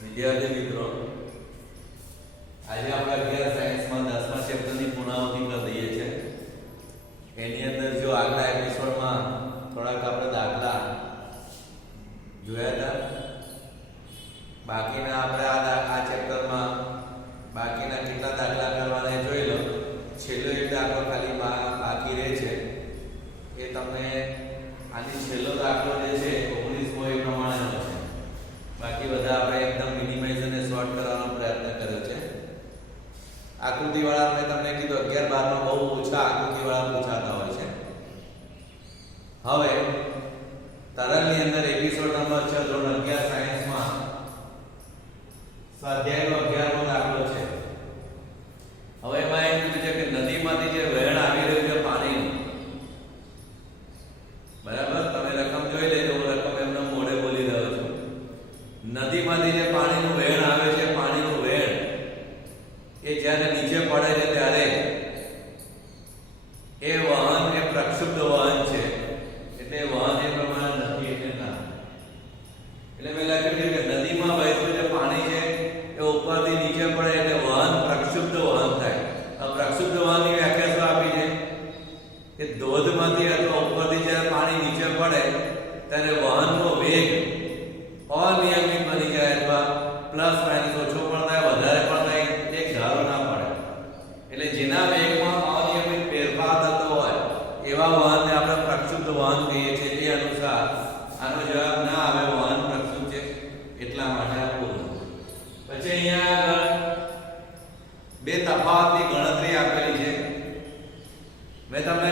વિદ્યાર્થી મિત્રો, આજે આપણે અગિયાર સાયન્સમાં દસમા ચેપ્ટરની પૂર્ણાવતી કરી દઈએ છીએ. એની અંદર જો આગલા એપિસોડમાં થોડાક આપણે દાખલા જોયા હતા. બાકીના આપણે આ આ ચેપ્ટરમાં બાકીના નીચે પડે છે ત્યારે એ વાહન એ પ્રક્ષુબ્ધ વાહન છે. એટલે વાહન એ પ્રમાણે નથી, એટલે ના. એટલે મેં લખ્યું છે કે નદીમાં વહેતું જે પાણી છે, એ ઉપરથી નીચે પડે એટલે વાહન પ્રક્ષુબ્ધ વાહન થાય. આ પ્રક્ષુબ્ધ વાહનની વ્યાખ્યા શું આપી છે? કે ધોધમાંથી અથવા ઉપરથી જ્યારે પાણી નીચે પડે, ત્યારે વાહનનું બે તફાવતની ગણતરી આપેલી છે. મેં તમને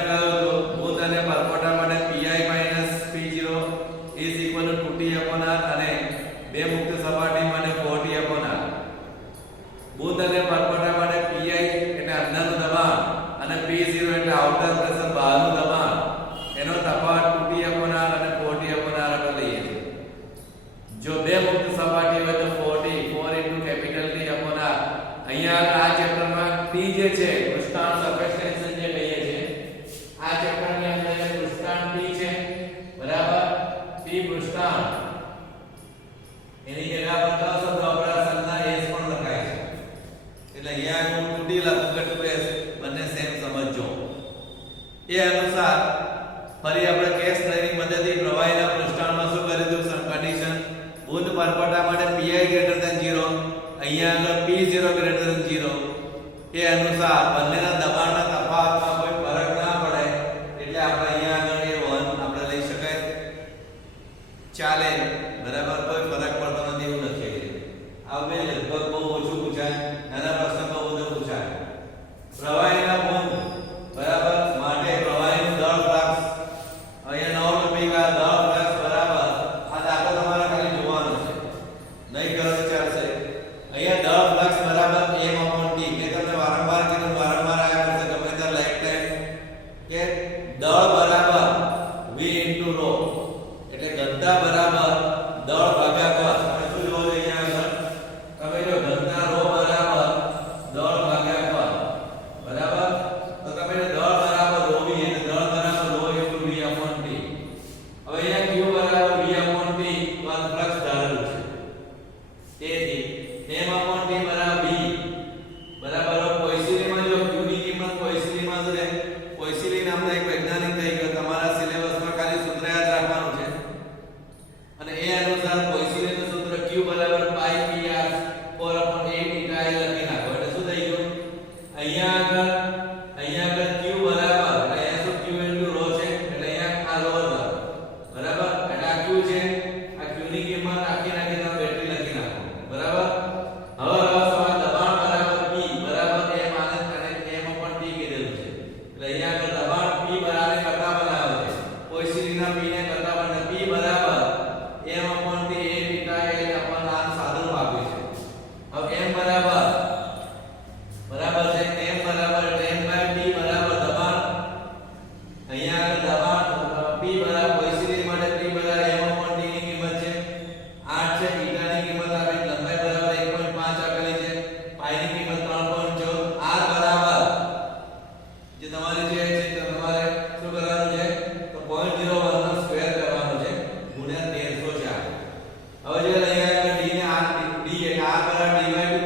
દ્વારા dy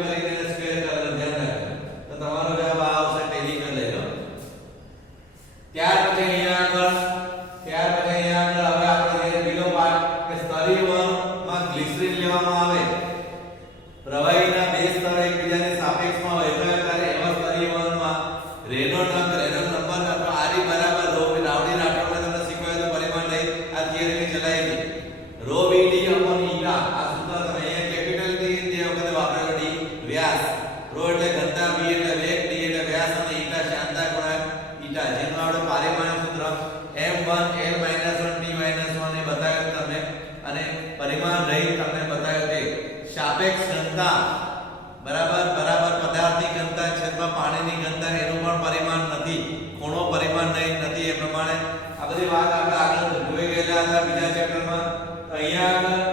સાપેક્ષ ઘનતા બરાબર બરાબર પદાર્થની ઘનતા છેદમાં પાણીની ઘનતા એનું પણ પરિમાણ નથી, ખૂણો પરિમાણ નહીં, નથી એ પ્રમાણે. આ બધી વાત આપણે આગળ જોઈ ગયેલા હતા, બીજા ચેપ્ટરમાં અહીંયા આગળ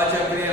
आज अग्रे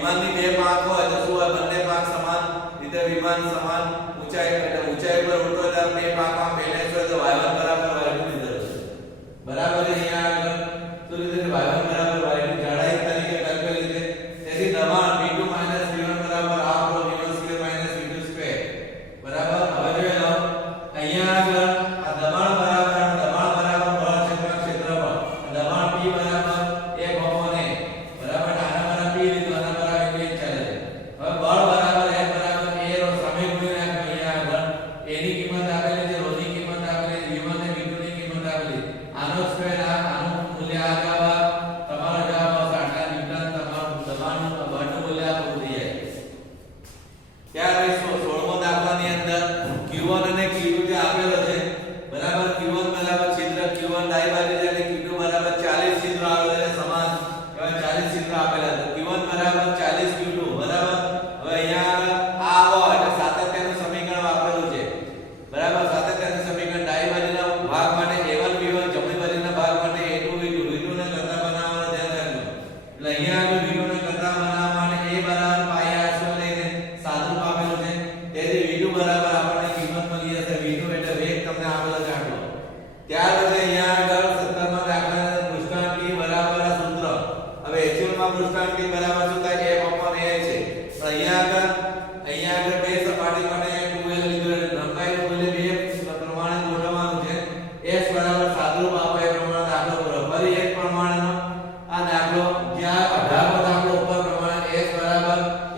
વિમાનની બે પાંખ હોય તો શું હોય? બંને પાંખ સમાન રીતે વિમાન સમાન ઊંચાઈ, એટલે ઊંચાઈ પર ઉડતો એટલે બે પાંખમાં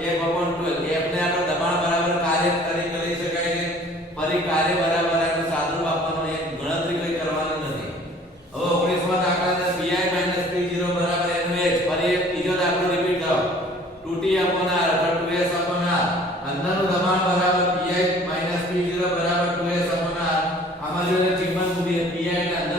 f 12 f ને આપણે દબાણ બરાબર કાર્ય કરી કરી શકાય છે. ફરી કાર્ય બરાબર આપણે સાદુરૂપ આપવાનું એક ગણતરી કઈ કરવાની નથી. હવે 19 માં દાખલા છે bi p0 બરાબર nh ફરી એક બીજો દાખલો રિપીટ કરો. 2t r 2s r અંદરનું દબાણ બરાબર pi p0 બરાબર 2s r આમાં જો ચિહ્ન મૂકીએ pi ને